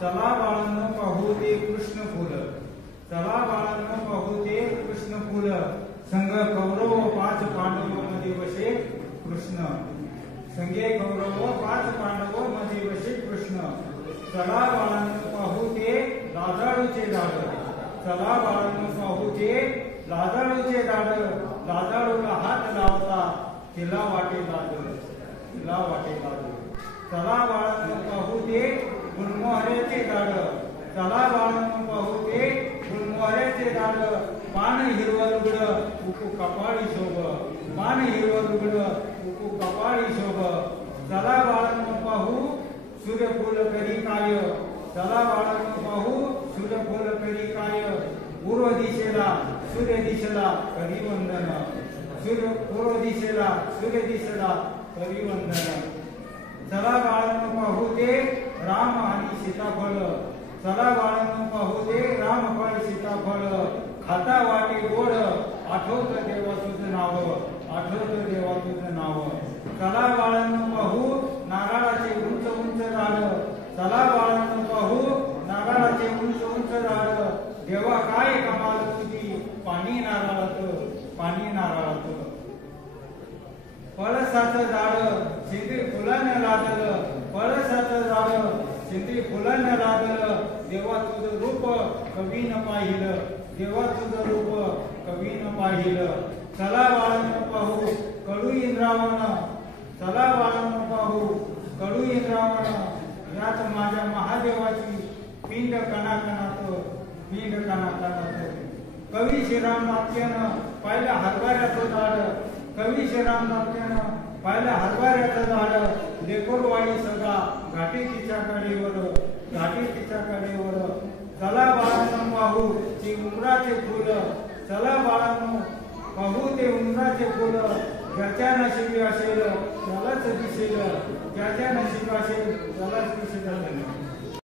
चला बाळांनो पाहू ते कृष्ण फुल, चला बाळांनो पाहू ते कृष्ण फुल, संग कौरव 5 पांडव मध्ये वशे कृष्ण, संगे कौरव 5 पांडव मध्ये वशे कृष्ण, चला बाळांनो पाहू ते लाजाळूचे झाड, चला बाळांनो पाहू ते लाजाळूचे झाड, लाजाळूला हात लावता तिला वाटे लाज, तिला वाटे लाज, चला बाळांनो पाहू ते गुलमोहऱ्याचे झाड, चला बाळांनो पाहू ते गुलमोहऱ्याचे झाड, पान हिरवं लुगड उकू कपाळी शोभ, पान हिरवं लुगड उकू कपाळी शोभ, चला बाळांनो पाहू सूर्यफूल करी काय, चला बाळांनो पाहू सूर्यफूल करी काय, पूर्व दिशेला सूर्य दिशेला करी वंदन, पूर्व दिशेला सूर्य दिशेला करी वंदन, चला बाळांनो पाहू ते राम आणि सीताफळ, चला बाळांनो पाहू ते रामफळ सीताफळ, खाता वाटे गोड आठवत देवा तुझं नाव, आठवत देवा तुझं नाव, चला बाळांनो पाहू नारळाचे उंच उंच झाड, चला बाळांनो पाहू नारळाचे उंच उंच झाड, देवा काय कमाल तुझी पाणी नारळात, पाणी नारळात, पळसाचं झाड शेंद्री फुलानं लादलं, पळसाचं झाड शेंद्री फुलानं लादलं, देवा तुझं रूप कवीनं पाहिलं, देवा तुझं रूप कवीनं पाहिलं, चला बाळांनो पाहू कडू इंद्रावण, चला बाळांनो पाहू कडू इंद्रावण, यात माझ्या महादेवाची पिंड कणाकणात, पिंड कणाकणात, कवी श्रीराम नाट्यानं पाहिलं हरभऱ्याचं झाड, कवी श्रीराम नाट्यानं पाहिलं हरभऱ्याचं झाड, लेकरवाळी सगळा घाटी तिच्या कडेवर, घाटी तिच्या कडेवर, चला बाळांनो पाहू ते उमराचे फुल, चला बाळांनो पाहू ते उमराचे फुल, ज्याच्या नशिबी असेल त्यालाच दिसेल, ज्याच्या नशिबी असेल त्यालाच दिसेल.